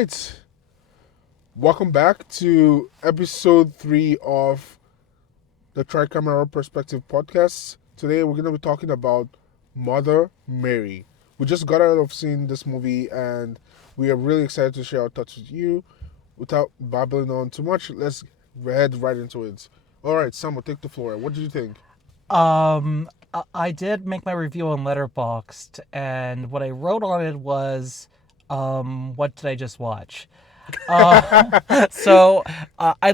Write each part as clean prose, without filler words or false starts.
right. Welcome back to episode 3 of the Tricamera Perspective podcast. Today we're going to be talking about Mother Mary. We just got out of seeing this movie and we are really excited to share our thoughts with you. Without babbling on too much, let's head right into it. All right, Sam, will take the floor. What did you think? I did make my review on Letterboxd, and what I wrote on it was, what did I just watch? I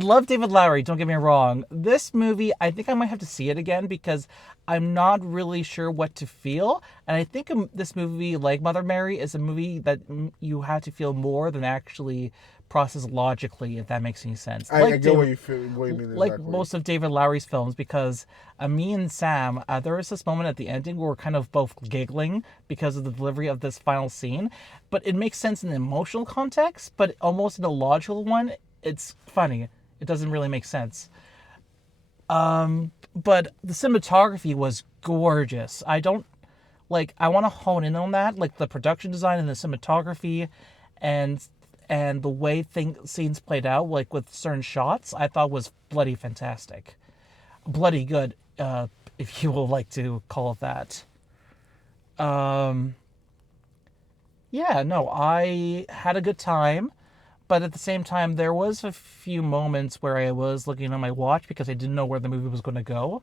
love David Lowery, don't get me wrong. This movie, I think I might have to see it again because I'm not really sure what to feel. And I think this movie, like Mother Mary, is a movie that you have to feel more than actually process logically, if that makes any sense. I get what you feel, what you mean Like exactly. most of David Lowery's films, because me and Sam, there was this moment at the ending where we're kind of both giggling because of the delivery of this final scene, but it makes sense in an emotional context, but almost in a logical one, it's funny. It doesn't really make sense. But the cinematography was gorgeous. I want to hone in on that, like the production design and the cinematography, and the way scenes played out, like with certain shots, I thought was bloody fantastic, bloody good, if you will like to call it that. Yeah, no, I had a good time, but at the same time, there was a few moments where I was looking at my watch because I didn't know where the movie was going to go.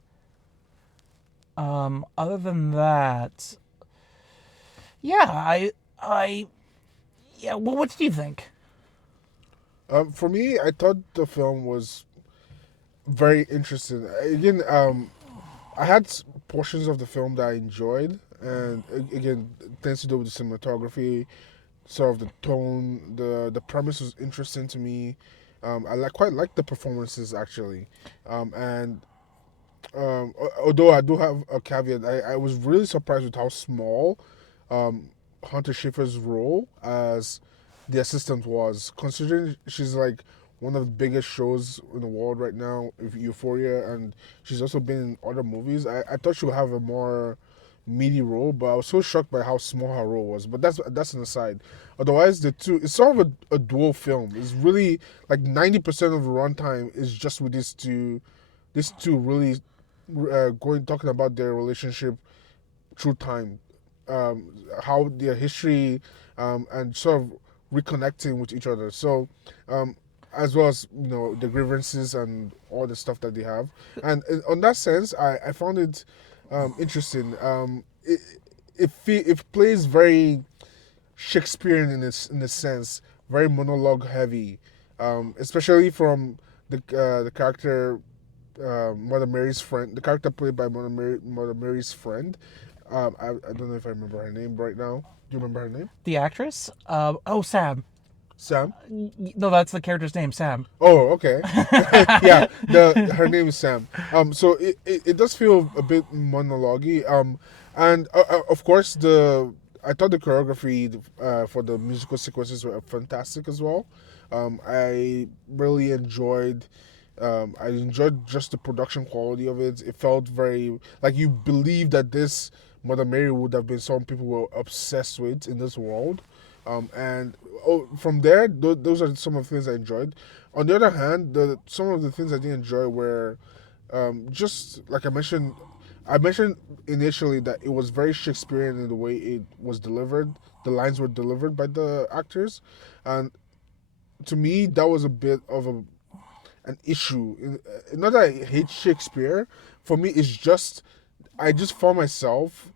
Other than that, yeah, yeah. Well, what did you think? For me, I thought the film was very interesting. Again, I had portions of the film that I enjoyed, and again, things to do with the cinematography, sort of the tone, the premise was interesting to me. Quite like the performances actually, and although I do have a caveat, I was really surprised with how small Hunter Schafer's role as the assistant was, considering she's like one of the biggest shows in the world right now, Euphoria, and she's also been in other movies. I thought she would have a more meaty role, but I was so shocked by how small her role was. But that's an aside. Otherwise, it's sort of a dual film. It's really like 90% of the runtime is just with these two really talking about their relationship through time, how their history, and sort of reconnecting with each other. So, as well as the grievances and all the stuff that they have, and on that sense, I found it interesting. It plays very Shakespearean in a sense, very monologue heavy, especially from the character, Mother Mary's friend, the character played by Mother Mary's friend. I don't know if I remember her name right now. Do you remember her name? The actress? Oh, Sam. Sam. No, that's the character's name, Sam. Oh, okay. Yeah, the her name is Sam. So it does feel a bit monologue-y. And of course I thought the choreography for the musical sequences were fantastic as well. I really enjoyed. I enjoyed just the production quality of it. It felt very like you believe that this Mother Mary would have been someone people were obsessed with in this world. And from there, those are some of the things I enjoyed. On the other hand, some of the things I didn't enjoy were just like I mentioned initially that it was very Shakespearean in the way it was delivered. The lines were delivered by the actors, and to me, that was a bit of an issue. Not that I hate Shakespeare. For me, it's just I just found myself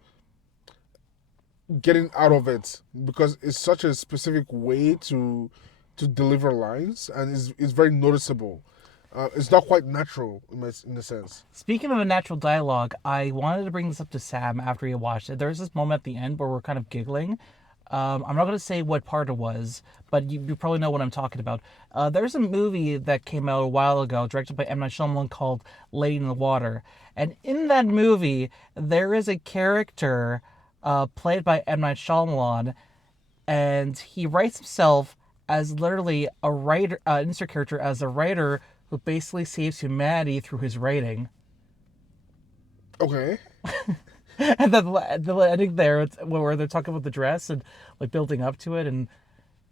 getting out of it because it's such a specific way to deliver lines, and it's very noticeable. It's not quite natural in a sense. Speaking of a natural dialogue, I wanted to bring this up to Sam after he watched it. There's this moment at the end where we're kind of giggling. I'm not going to say what part it was, but you probably know what I'm talking about. There's a movie that came out a while ago, directed by M. Night Shyamalan, called Lady in the Water. And in that movie, there is a character played by M. Night Shyamalan, and he writes himself as literally a writer, insert character as a writer who basically saves humanity through his writing. Okay. And then the ending there, it's where they're talking about the dress and like building up to it, and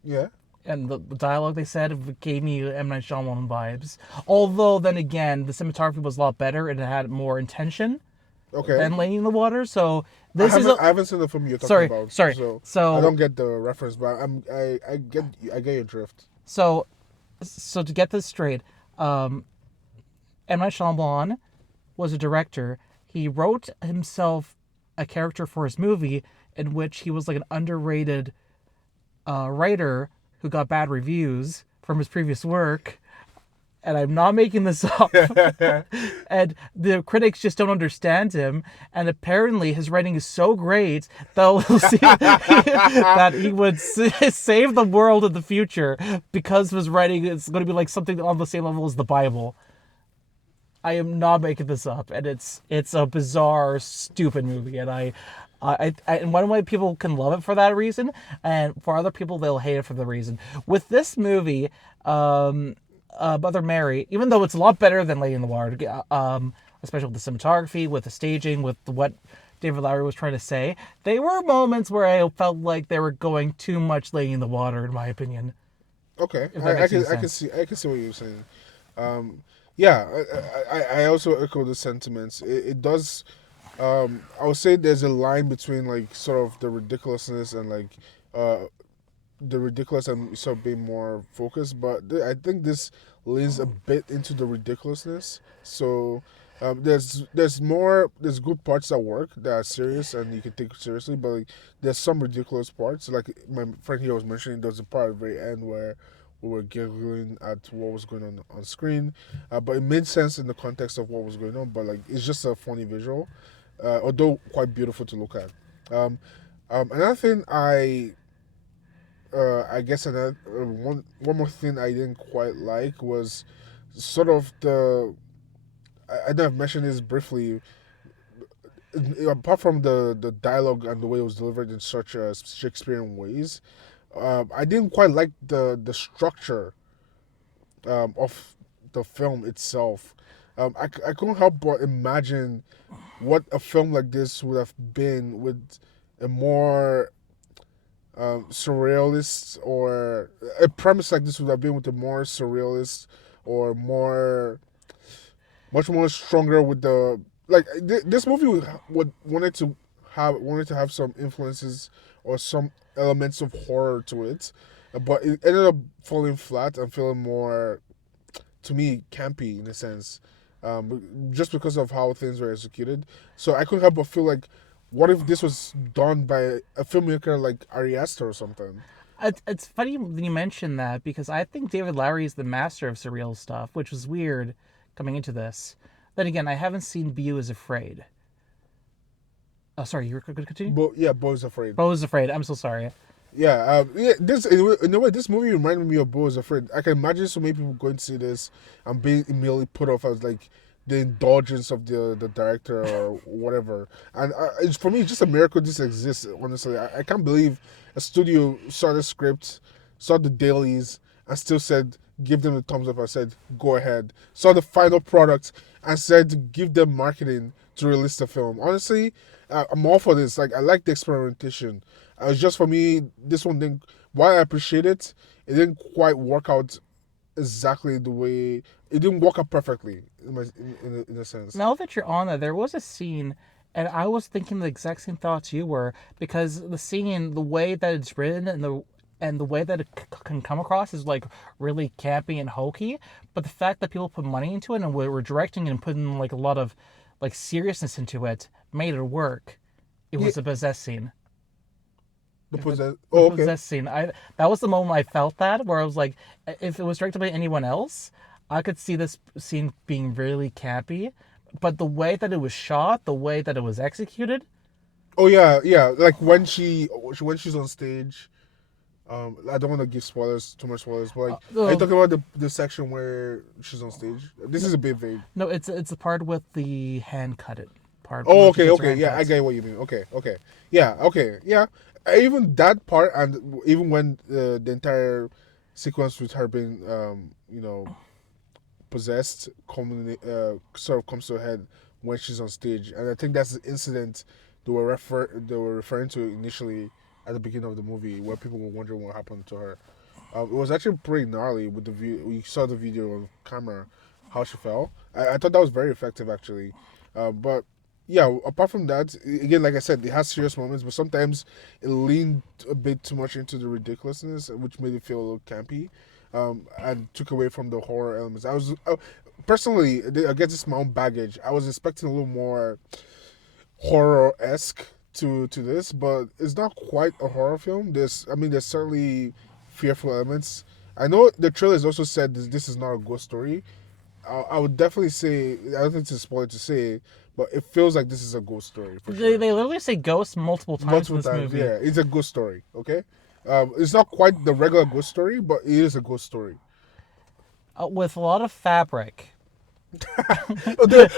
Yeah. and the dialogue they said gave me M. Night Shyamalan vibes. Although then again, the cinematography was a lot better and it had more intention Okay. than Lady in the Water. So this is a I haven't seen the film you're talking sorry, about, sorry. so I So don't get the reference, but I get your drift. so so to get this straight, M. Night Shyamalan was a director. He wrote himself a character for his movie in which he was like an underrated writer who got bad reviews from his previous work. And I'm not making this up. And the critics just don't understand him. And apparently, his writing is so great that he would save the world in the future because his writing is going to be like something on the same level as the Bible. I am not making this up, and it's a bizarre, stupid movie, and and one way people can love it for that reason, and for other people they'll hate it for the reason. With this movie, Mother Mary, even though it's a lot better than Lady in the Water, especially with the cinematography, with the staging, with what David Lowery was trying to say, there were moments where I felt like they were going too much Lady in the Water, in my opinion. Okay, If that makes any I can sense. see what you're saying. Yeah, I also echo the sentiments. It does. I would say there's a line between like sort of the ridiculousness and like uh, the ridiculous and sort of being more focused, but I think this leans a bit into the ridiculousness. So there's good parts that work that are serious and you can take seriously, but like there's some ridiculous parts. Like my friend here was mentioning, there's a part at the very end where we were giggling at what was going on screen, but it made sense in the context of what was going on. But like it's just a funny visual, although quite beautiful to look at. Another thing I guess another one more thing I didn't quite like was sort of I know I've mentioned this briefly. Apart from the dialogue and the way it was delivered in such Shakespearean ways, I didn't quite like the structure of the film itself. I couldn't help but imagine what a film like this would have been with a more surrealist, or a premise like this would have been with a more surrealist or more much more stronger with the like this movie would wanted to have some influences or some elements of horror to it, but it ended up falling flat and feeling more, to me, campy in a sense, just because of how things were executed. So I couldn't help but feel like, what if this was done by a filmmaker like Ari Aster or something? It's funny when you mention that because I think David Lowery is the master of surreal stuff, which was weird coming into this. Then again, I haven't seen Beau is Afraid. Oh, sorry, you were going to continue? But yeah, Boys Afraid. Beau is Afraid. I'm so sorry. Yeah, yeah. This in a way, this movie reminded me of Boys Afraid. I can imagine so many people going to see this and being immediately put off as like the indulgence of the director or whatever. And it's, for me, it's just a miracle this exists. Honestly, I can't believe a studio saw the script, saw the dailies, and still said give them the thumbs up and said go ahead. Saw the final product and said give them marketing to release the film. Honestly, I'm all for this. Like I like the experimentation. It's just for me, this one didn't. While I appreciate it, it didn't quite work out exactly the way it didn't work out perfectly in a sense. Now that you're on that, there was a scene, and I was thinking the exact same thoughts you were because the scene, the way that it's written, and the way that it can come across is like really campy and hokey. But the fact that people put money into it and were directing and putting like a lot of like seriousness into it made it work. It Yeah, was a possessed scene. the It was possess. the Oh, okay. possessed scene. I That was the moment I felt that where I was like, if it was directed by anyone else, I could see this scene being really campy. But the way that it was shot, the way that it was executed, Oh yeah, yeah. Like when she's on stage. I don't want to give spoilers, too much spoilers, but like, are you uh, talking about the section where she's on stage? This is a bit vague. no, it's the part with the hand cut it part Oh, when she okay, gets her okay, hand yeah, I cut. get what you mean. Okay, okay, yeah, okay, yeah. Even that part, and even when the entire sequence with her being, possessed, sort of comes to a head when she's on stage, and I think that's the incident they were referring to initially at the beginning of the movie, where people were wondering what happened to her. It was actually pretty gnarly with the view. We saw the video on camera, how she fell. I thought that was very effective actually. But yeah, apart from that, again, like I said, it has serious moments, but sometimes it leaned a bit too much into the ridiculousness, which made it feel a little campy, and took away from the horror elements. Personally, I guess it's my own baggage. I was expecting a little more horror esque to this, but it's not quite a horror film. There's certainly fearful elements. I know the trailers also said this is not a ghost story. I would definitely say I don't think it's a spoiler to say, but it feels like this is a ghost story for They, sure. they literally say ghost multiple times in Multiple this times, movie. yeah, it's a ghost story. Okay, it's not quite the regular ghost story, but it is a ghost story. With a lot of fabric. The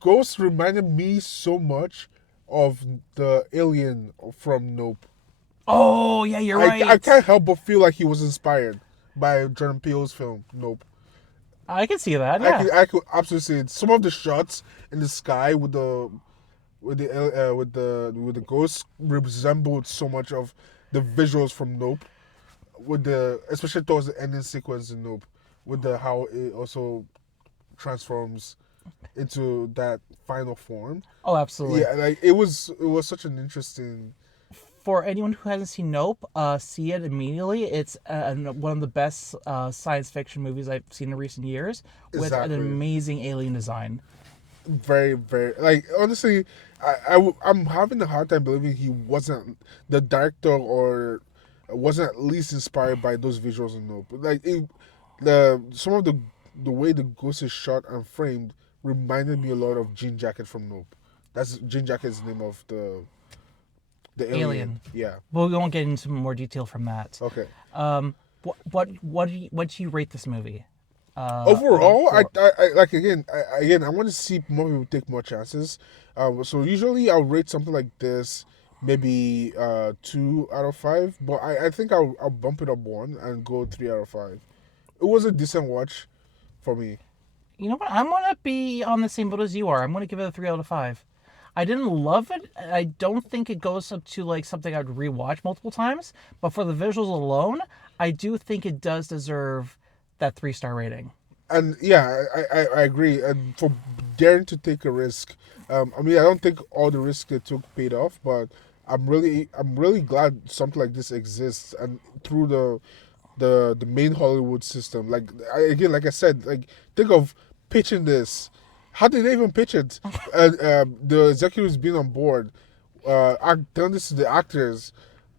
ghost reminded me so much of the alien from Nope. Oh, yeah, you're I right. can't help but feel like he was inspired by Jordan Peele's film. Nope. I can see that, yeah. I could absolutely see it. Some of the shots in the sky with the ghosts resembled so much of the visuals from Nope. With the especially towards the ending sequence in Nope, with the how it also transforms into that final form. Oh, absolutely. Yeah, like it was such an interesting. For anyone who hasn't seen Nope, see it immediately. It's one of the best science fiction movies I've seen in recent years, with an Exactly. amazing alien design. Very, very, like, honestly, I'm having a hard time believing he wasn't the director or wasn't at least inspired by those visuals in Nope. The some of the way the ghost is shot and framed reminded me a lot of Jean Jacket from Nope. That's Jean Jacket's name of the alien. Alien. Yeah. Well, we won't get into more detail from that. Okay. What do you rate this movie? Overall, For, I like again. I want to see more people take more chances. So usually I'll rate something like this maybe 2 out of 5, but I think I'll bump it up one and go 3 out of 5. It was a decent watch for me. you know what? I'm gonna be on the same boat as you are. I'm gonna give it a 3 out of 5. I didn't love it. I don't think it goes up to like something I'd rewatch multiple times. But for the visuals alone, I do think it does deserve that 3-star rating. And yeah, I agree. And for daring to take a risk, I don't think all the risk they took paid off, but I'm really glad something like this exists and through the main Hollywood system. Again, like I said, like think of pitching this. How did they even pitch it? The executives being on board, telling this to the actors,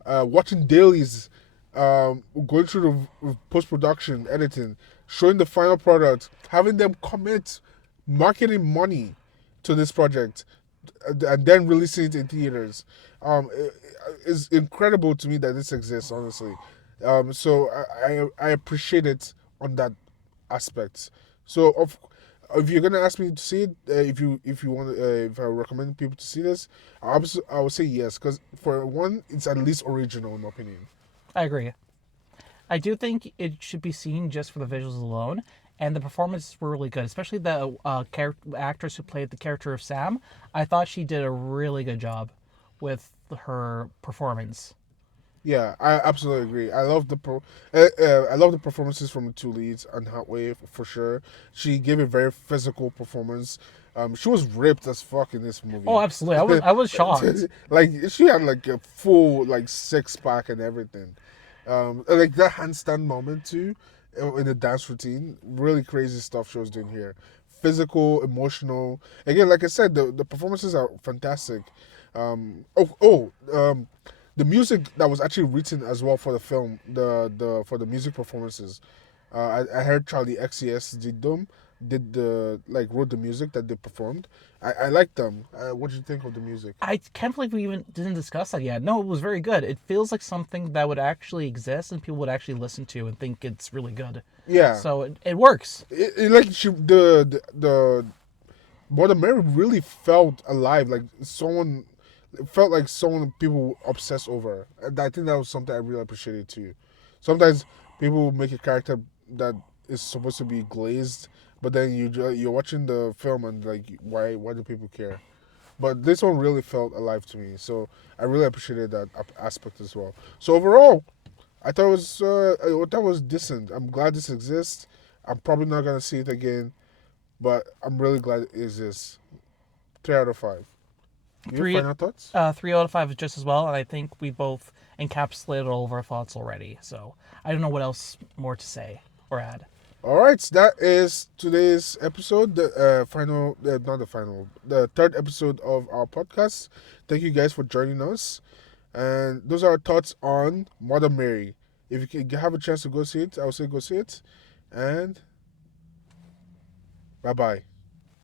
watching dailies, going through the post production, editing, showing the final product, having them commit marketing money to this project, and then releasing it in theaters. It's incredible to me that this exists, honestly. So I appreciate it on that aspect. So if you're gonna ask me to see it, if you want, if I recommend people to see this, I would say yes, because for one, it's at least original in my opinion. I agree. I do think it should be seen just for the visuals alone, and the performances were really good, especially the actress who played the character of Sam. I thought she did a really good job with her performance. Yeah, I absolutely agree. I love the performances from the two leads and Hathaway for sure. She gave a very physical performance. She was ripped as fuck in this Oh, movie. absolutely. I was shocked. Like she had like a full like 6 pack and everything. And, like that handstand moment too, in the dance routine. Really crazy stuff she was doing here. Physical, emotional. Again, like I said, the performances are fantastic. The music that was actually written as well for the film, the for the music performances. I heard Charlie XCS did the like wrote the music that they performed. I like them. What do you think of the music? I can't believe we even didn't discuss that yet. No, it was very good. It feels like something that would actually exist and people would actually listen to and think it's really good. Yeah, So it works. like the Mother Mary really felt alive. Like someone, it felt like someone people obsess over. And I think that was something I really appreciated too. Sometimes people make a character that is supposed to be glazed, but then you're watching the film and like why do people care? But this one really felt alive to me, so I really appreciated that aspect as well. So overall, I thought it was decent. I'm glad this exists. I'm probably not gonna see it again, but I'm really glad it exists. 3 out of 5. Your Three, final thoughts? 3 out of 5 is just as well, and I think we both encapsulated all of our thoughts already. So I don't know what else more to say or add. All right, so that is today's episode. The third episode of our podcast. Thank you guys for joining us, and those are our thoughts on Mother Mary. If you can have a chance to go see it, I would say go see it, and bye bye.